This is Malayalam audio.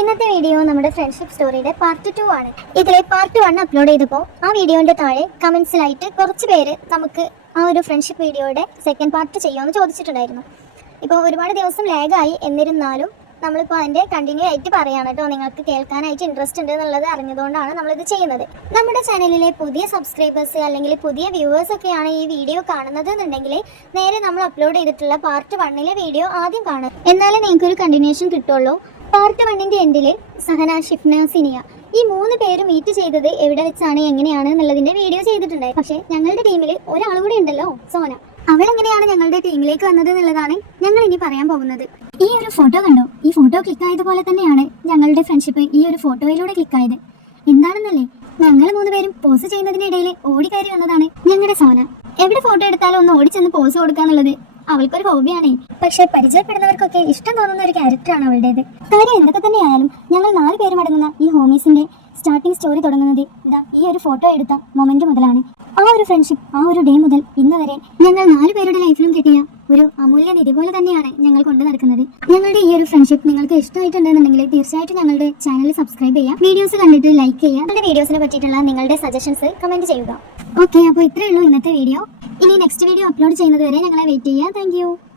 ഇന്നത്തെ വീഡിയോ നമ്മുടെ ഫ്രണ്ട്ഷിപ്പ് സ്റ്റോറിയുടെ പാർട്ട് 2 ആണ്. ഇതിലെ പാർട്ട് 1 അപ്ലോഡ് ചെയ്തപ്പോൾ ആ വീഡിയോന്റെ താഴെ കമന്റ്സിലായിട്ട് കുറച്ച് പേര് നമുക്ക് ആ ഒരു ഫ്രണ്ട്ഷിപ്പ് വീഡിയോയുടെ സെക്കൻഡ് പാർട്ട് ചെയ്യുമെന്ന് ചോദിച്ചിട്ടുണ്ടായിരുന്നു. ഇപ്പോൾ ഒരുപാട് ദിവസം ലാഗായി, എന്നിരുന്നാലും നമ്മളിപ്പോൾ അതിൻ്റെ കണ്ടിന്യൂ ആയിട്ട് പറയുകയാണ് കേട്ടോ. നിങ്ങൾക്ക് കേൾക്കാനായിട്ട് ഇൻട്രസ്റ്റ് ഉണ്ട് എന്നുള്ളത് അറിഞ്ഞതുകൊണ്ടാണ് നമ്മളിത് ചെയ്യുന്നത്. നമ്മുടെ ചാനലിലെ പുതിയ സബ്സ്ക്രൈബേഴ്സ് അല്ലെങ്കിൽ പുതിയ വ്യൂവേഴ്സ് ഒക്കെയാണ് ഈ വീഡിയോ കാണുന്നത് എന്നുണ്ടെങ്കിൽ നേരെ നമ്മൾ അപ്ലോഡ് ചെയ്തിട്ടുള്ള പാർട്ട് 1 വീഡിയോ ആദ്യം കാണും, എന്നാലേ നിങ്ങൾക്കൊരു കണ്ടിന്യൂഷൻ കിട്ടുള്ളൂ. പാർട്ട് 1 എൻഡിൽ സഹന, ഷിഫ്ന, സിനിയ ഈ 3 പേര് മീറ്റ് ചെയ്തത് എവിടെ വെച്ചാണ്, എങ്ങനെയാണ് എന്നുള്ളതിൻ്റെ വീഡിയോ ചെയ്തിട്ടുണ്ടായി. പക്ഷേ ഞങ്ങളുടെ ടീമിൽ ഒരാൾ കൂടി ഉണ്ടല്ലോ, സോന. അവളെങ്ങനെയാണ് ഞങ്ങളുടെ ടീമിലേക്ക് വന്നത് എന്നുള്ളതാണ് ഞങ്ങൾ ഇനി പറയാൻ പോകുന്നത്. ഈ ഒരു ഫോട്ടോ കണ്ടോ? ഈ ഫോട്ടോ ക്ലിക്കായതുപോലെ തന്നെയാണ് ഞങ്ങളുടെ ഫ്രണ്ട്ഷിപ്പ് ഈ ഒരു ഫോട്ടോയിലൂടെ ക്ലിക്കായത്. എന്താണെന്നല്ലേ, ഞങ്ങൾ 3 പേരും പോസ് ചെയ്യുന്നതിനിടയിൽ ഓടിക്കയറി വന്നതാണ് ഞങ്ങളുടെ സോന. എവിടെ ഫോട്ടോ എടുത്താലും ഒന്ന് ഓടിച്ചെന്ന് പോസ് കൊടുക്കാന്നുള്ളത് അവൾക്കൊരു ഹോബിയാണ്. പക്ഷെ പരിചയപ്പെടുന്നവർക്കൊക്കെ ഇഷ്ടം തോന്നുന്ന ഒരു ക്യാരക്ടറാണ് അവളുടേത്. കാര്യം എന്തൊക്കെ തന്നെയായാലും ഞങ്ങൾ 4 പേരും അടങ്ങുന്ന ഈ ഹോമീസിന്റെ സ്റ്റാർട്ടിംഗ് സ്റ്റോറി തുടങ്ങുന്നത് ഇതാ ഈ ഒരു ഫോട്ടോ എടുത്ത മൊമെന്റ് മുതലാണ്. ആ ഒരു ഫ്രണ്ട്ഷിപ്പ് ആ ഒരു ഡേ മുതൽ ഇന്ന് വരെ ഞങ്ങൾ 4 പേരുടെ ലൈഫിലും കിട്ടിയ ഒരു അമൂല്യ നിധി പോലെ തന്നെയാണ് ഞങ്ങൾ കൊണ്ടു നടക്കുന്നത്. ഞങ്ങളുടെ ഈ ഒരു ഫ്രണ്ട്ഷിപ്പ് നിങ്ങൾക്ക് ഇഷ്ടമായിട്ടുണ്ടെന്നുണ്ടെങ്കിൽ തീർച്ചയായിട്ടും ഞങ്ങളുടെ ചാനൽ സബ്സ്ക്രൈബ് ചെയ്യുക, വീഡിയോസ് കണ്ടിട്ട് ലൈക്ക് ചെയ്യുക, ഞങ്ങളുടെ വീഡിയോസിനെ പറ്റിയിട്ടുള്ള നിങ്ങളുടെ സജഷൻസ് കമന്റ് ചെയ്യുക. ഓക്കെ, അപ്പോൾ ഇത്രയേ ഉള്ളൂ ഇന്നത്തെ വീഡിയോ. ഇനി നെക്സ്റ്റ് വീഡിയോ അപ്ലോഡ് ചെയ്യുന്നത് വരെ ഞങ്ങളെ വെയിറ്റ് ചെയ്യുക. താങ്ക്